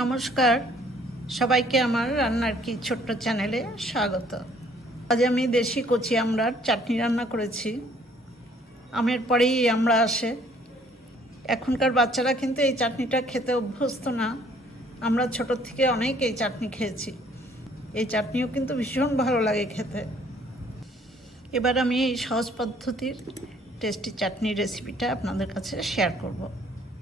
নমস্কার, সবাইকে আমার রান্নার কি ছোট্ট চ্যানেলে স্বাগত। আজ আমি দেশি কচি আমড়ার চাটনি রান্না করেছি। আমের পরেই আমড়া আসে। এখনকার বাচ্চারা কিন্তু এই চাটনিটা খেতে অভ্যস্ত না। আমরা ছোটোর থেকে অনেক এই চাটনি খেয়েছি। এই চাটনিও কিন্তু ভীষণ ভালো লাগে খেতে। এবার আমি এই সহজ পদ্ধতির টেস্টি চাটনির রেসিপিটা আপনাদের কাছে শেয়ার করব।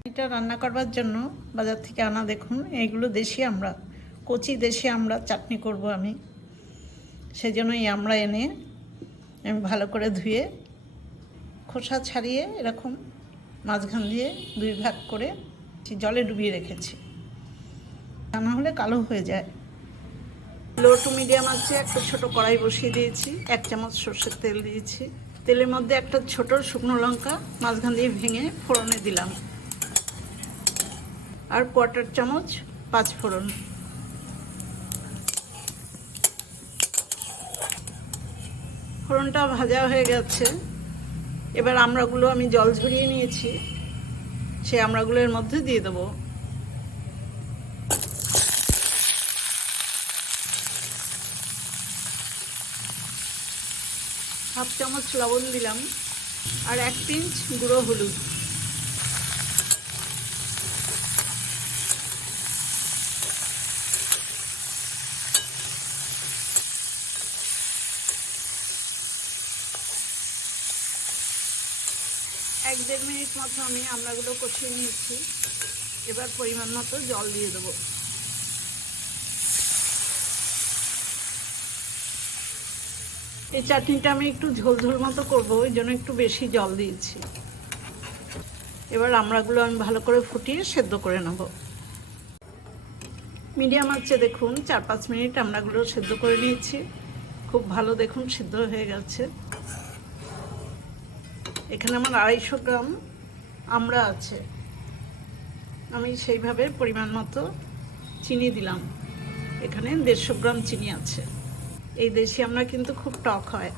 এটা রান্না করবার জন্য বাজার থেকে আনা দেখুন, এইগুলো দেশি আমড়া, কচি দেশি আমড়া চাটনি করব আমি। সেই জন্য এই আমড়া এনে আমি ভালো করে ধুয়ে খোসা ছাড়িয়ে এরকম মাঝখান দিয়ে দুই ভাগ করে জলে ডুবিয়ে রেখেছি, তা না হলে কালো হয়ে যায়। লো টু মিডিয়াম আছে একটা ছোট কড়াই বসিয়ে দিয়েছি, 1 চামচ সর্ষের তেল দিয়েছি। তেলের মধ্যে একটা ছোট শুকনো লঙ্কা মাঝখান দিয়ে ভেঙে ফোড়নে দিলাম, আর 1/4 চামচ 5 ফোড়ন। ফোড়নটা ভাজা হয়ে গেছে। এবার আমড়াগুলো আমি জল ঝরিয়ে নিয়েছি, সেই আমড়াগুলোর মধ্যে দিয়ে দেবো। হাফ চামচ লবণ দিলাম, আর 1 পিঞ্চ গুঁড়ো হলুদ। এক দেড় মিনিট মতো আমি আমড়াগুলো কষিয়ে নিয়েছি। এবার পরিমাণ মতো জল দিয়ে দেবো। এই চাটনিটা আমি একটু ঝোল ঝোল মতো করবো, ওই জন্য একটু বেশি জল দিয়েছি। এবার আমড়াগুলো আমি ভালো করে ফুটিয়ে সেদ্ধ করে নেব। মিডিয়াম আঁচে দেখুন 4-5 মিনিট আমড়াগুলো সেদ্ধ করে নিয়েছি। খুব ভালো দেখুন সিদ্ধ হয়ে গেছে। এখানে আমার 250 গ্রাম আমড়া আছে। আমি সেইভাবে পরিমাণ মতো চিনি দিলাম। এখানে 150 গ্রাম চিনি আছে। এই দেশি আমড়া কিন্তু খুব টক হয়।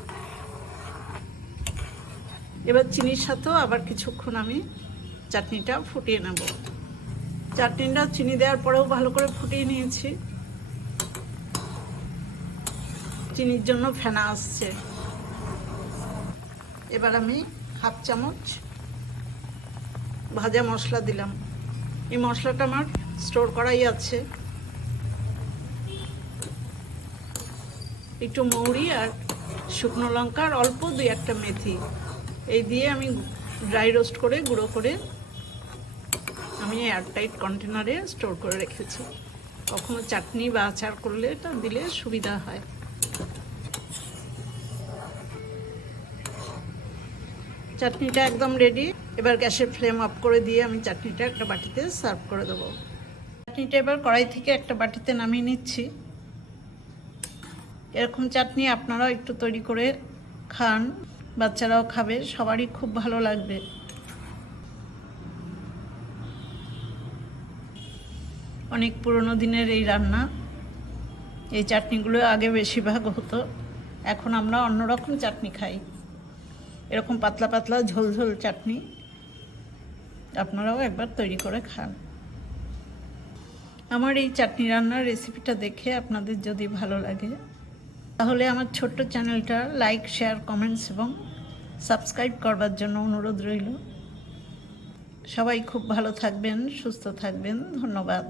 এবার চিনির সাথেও আবার কিছুক্ষণ আমি চাটনিটা ফুটিয়ে নেব। চাটনিটা চিনি দেওয়ার পরেও ভালো করে ফুটিয়ে নিয়েছি। চিনির জন্য ফেনা আসছে। এবার আমি হাফ চামচ ভাজা মশলা দিলাম। এই মশলাটা আমার স্টোর করাই আছে। একটু মৌরি আর শুকনো লঙ্কা আর অল্প 2-1টা মেথি, এই দিয়ে আমি ড্রাই রোস্ট করে গুঁড়ো করে আমি এয়ারটাইট কন্টেনারে স্টোর করে রেখেছি। কখনো চাটনি বা আচার করলে এটা দিলে সুবিধা হয়। চাটনিটা একদম রেডি। এবার গ্যাসের ফ্লেম অফ করে দিয়ে আমি চাটনিটা একটা বাটিতে সার্ভ করে দেবো। চাটনিটা এবার কড়াই থেকে একটা বাটিতে নামিয়ে নিচ্ছি। এরকম চাটনি আপনারাও একটু তৈরি করে খান, বাচ্চারাও খাবে, সবারই খুব ভালো লাগবে। অনেক পুরনো দিনের এই রান্না। এই চাটনিগুলো আগে বেশিরভাগ হতো, এখন আমরা অন্যরকম চাটনি খাই। এরকম পাতলা পাতলা ঝোল ঝোল চাটনি আপনারাও একবার তৈরি করে খান। আমার এই চাটনি রান্নার রেসিপিটা দেখে আপনাদের যদি ভালো লাগে তাহলে আমার ছোট্ট চ্যানেলটা লাইক, শেয়ার, কমেন্টস এবং সাবস্ক্রাইব করবার জন্য অনুরোধ রইল। সবাই খুব ভালো থাকবেন, সুস্থ থাকবেন। ধন্যবাদ।